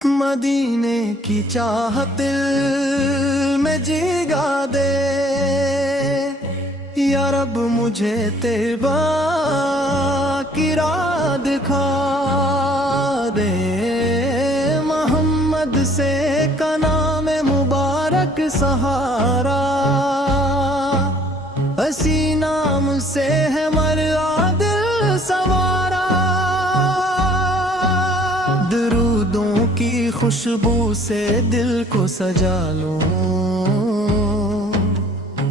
मदीने की चाहत दिल में जगा दे या रब, मुझे तैबा की राह दिखा दे। मोहम्मद से का नाम मुबारक सहारा, असी नाम से है मरआ दिल सवारा। दरूदों की खुशबू से दिल को सजा लूं,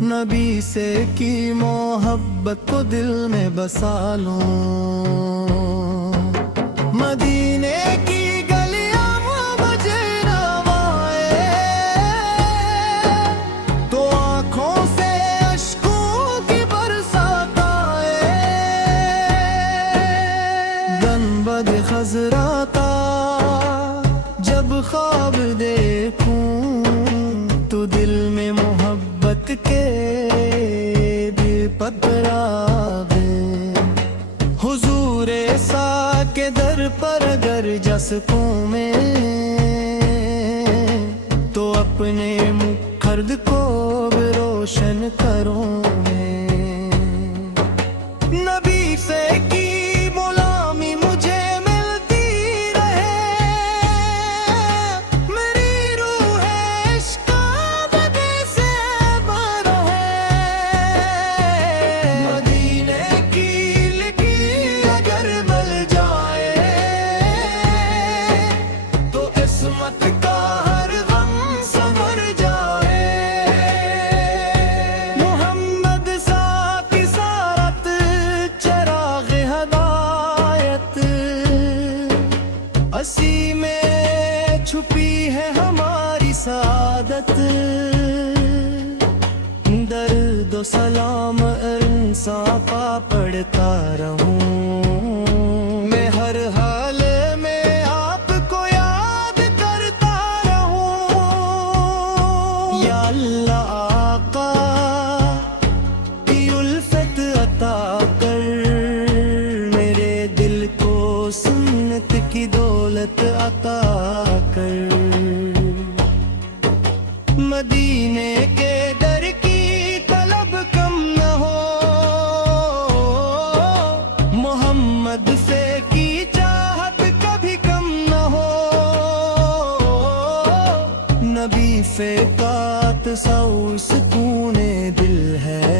नबी से की मोहब्बत को दिल में बसा लूं। मदीने की गलियां मुझे रवाए तो आँखों से अश्कों की बरसात आए। गनबद खजराता जब ख्वाब देखूं तो दिल में मोहब्बत के पतरावे। हुजूरे सा के दर पर अगर जसकों में तो अपने मुखर्द को भी रोशन करूं मैं। नबी से की गुलामी मुझे मिलती रहे, मेरी रूह इश्क़ नबी से भर है। मदीने की लकीर अगर मिल जाए तो किस्मत का हर गम संवर जाए। मोहम्मद सा की सारत चिराग हदायत, असी में छुपी है हमारी सादत। दर्द व सलाम इंसाफा पढ़ता रहूं, मैं हर हाल में आपको याद करता रहूं। या अल्लाह आका की उल्फत अता कर, मेरे दिल को सुन्नत की दौलत अता कर। मदीने के दर की तलब कम न हो, मोहम्मद से की चाहत कभी कम न हो। नबी से का तसव्वुर सुकूने दिल है,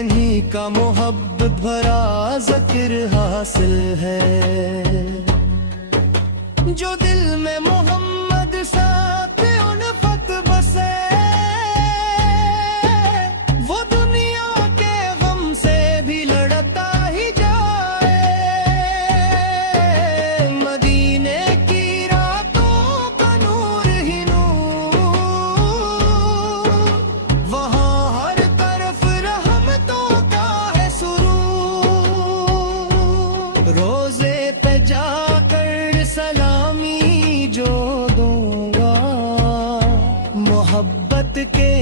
इन्हीं का मोहब्बत भरा ज़िक्र हासिल है। जो दिल में मोहम्मद साथ उल्फत बसे, वो दुनिया के गम से भी लड़ता ही जाए। मदीने की रातों का नूर ही नूर, वहाँ हर तरफ रहमतों का है सुरूर। रोजे पे जाकर सलामी जो दूंगा, मोहब्बत के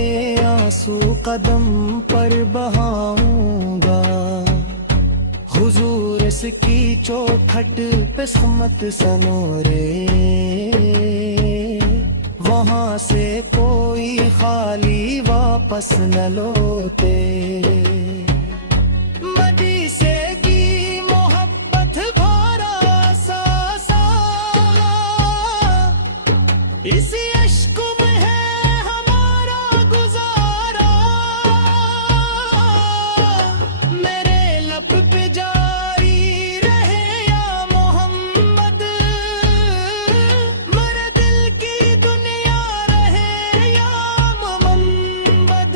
आंसू कदम पर बहाऊंगा। हुजूर इसकी चौखट पे सुमत सनोरे, वहां से कोई खाली वापस न लौटे। मदी से की मोहब्बत भरा सा इसी अश्क में है हमारा गुजारा। मेरे लब पे जारी रहे या मोहम्मद, मेरे दिल की दुनिया रहे या मोहम्मद।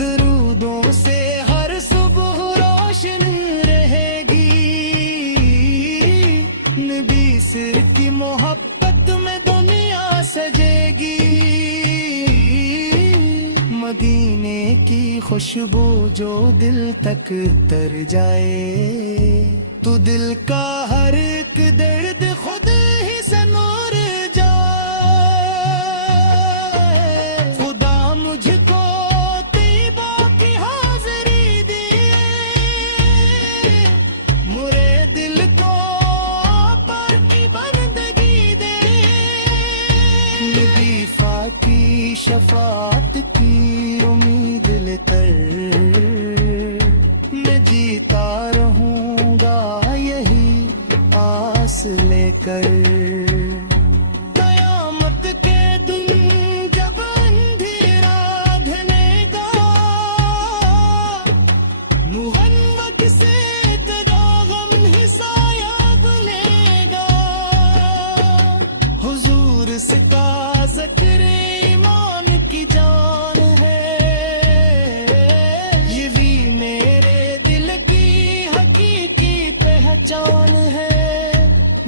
दरूदों से हर सुबह रोशन रहेगी, नबी से की मोहब्बत में दुनिया सजेगी। मदीने की खुशबू जो दिल तक तर जाए, तो दिल का हर एक दर्द खुद ही से नूर जाए। खुदा मुझको तैबा की हाज़िरी दी, मुरे दिल को शफात की उम्मीद लेकर मैं जीता रहूंगा यही आस लेकर। कयामत के दिन जब अंधेरा घनेगा, मुगन वक्त से तेरा गम ही साया बनेगा। हुजूर से का ज़िक्र ईमान की जान है, ये भी मेरे दिल की हकीकी पहचान है।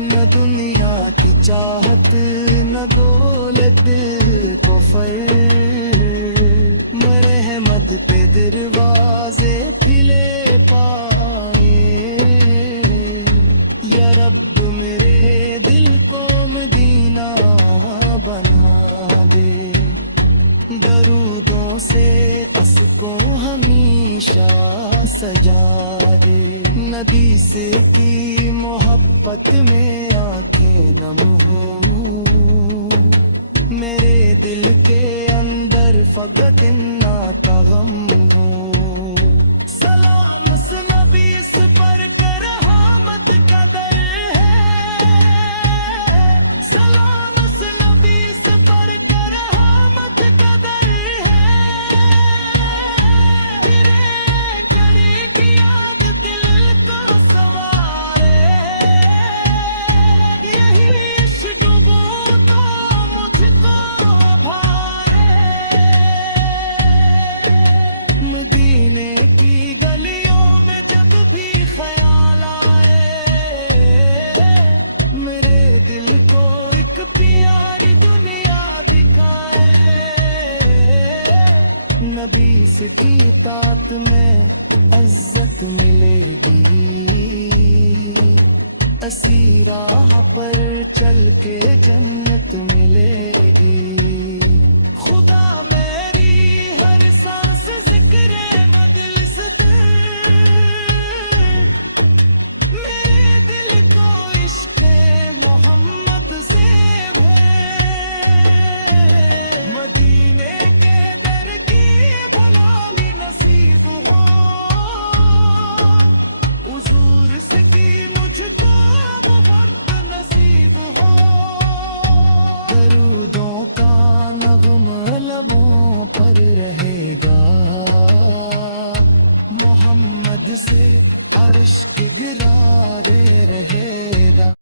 न दुनिया की चाहत न दौलत को फर, रहमत पे दरवाजे खुले पाए। या रब मेरे दिल को मदीना बना दे, दरूदों से उसको हमेशा सजा दे। नबी से की मोहब्बत में आंखें नम हो, मेरे दिल के अंदर फकत इन्ना का गम हो। सलाम उस नबी इस पर कर रहमत का दर है, सलाम उस नबी इस पर कर रहमत का दर है। तेरे करी की याद दिल को सवारे, यही इश्क डूबो तो मुझको भाए। मदीने की गलियों में जब भी ख्याल आए, मेरे दिल को एक प्यारी दुनिया दिखाए। नबी से की तात में इज्जत मिलेगी, असी राह पर चल के जन्नत मिलेगी।